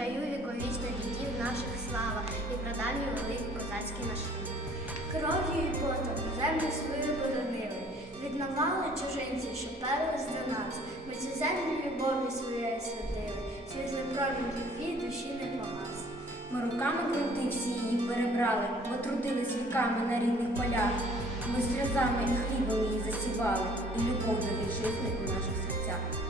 краю віковічно дідів наших слава і прадавні великі козацькі наші. Кров'ю і потом землю свою боронили, від навали чужинців, що перлись до нас. Ми цю землю любов'ю своєю святили, світлий промінь любві душі не погас. Ми руками крути всі її перебрали, ми трудились віками на рідних полях. Ми сльозами і хлібом її засівали, і любов до вітчизни у наших серцях.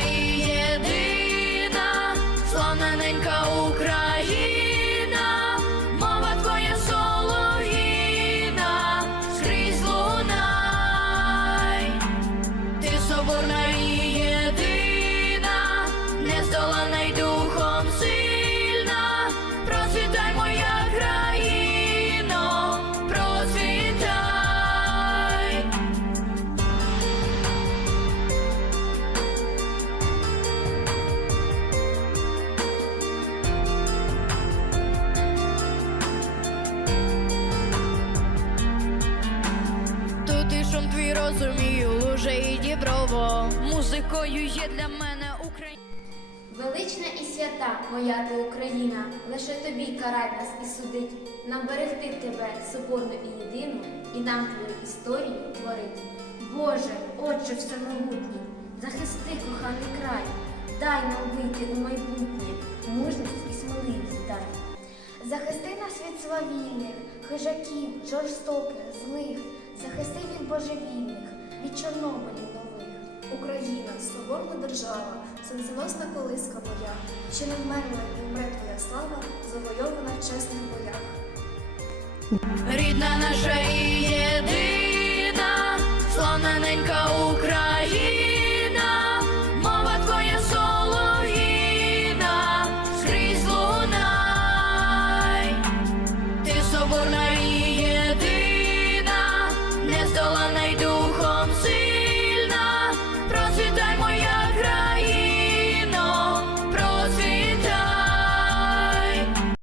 Шум твій розумію, луже і діброво. Музикою є для мене Україна. Велична і свята моя ти Україна, лише тобі карать нас і судить, нам берегти тебе соборну і єдину, і нам твою історію творити. Боже, Отче всемогутній, захисти коханий край, дай нам вийти у майбутнє, мужність і сміливість дай. Захисти нас від свавільних, хижаків, жорстоких, злих, божевільних, від чорнобилів нових. Україна, соборна держава, сонценосна колиска моя, ще не вмерла і вмре твоя слава, завойована в чесних боях. Рідна наша і єдина, славна ненька.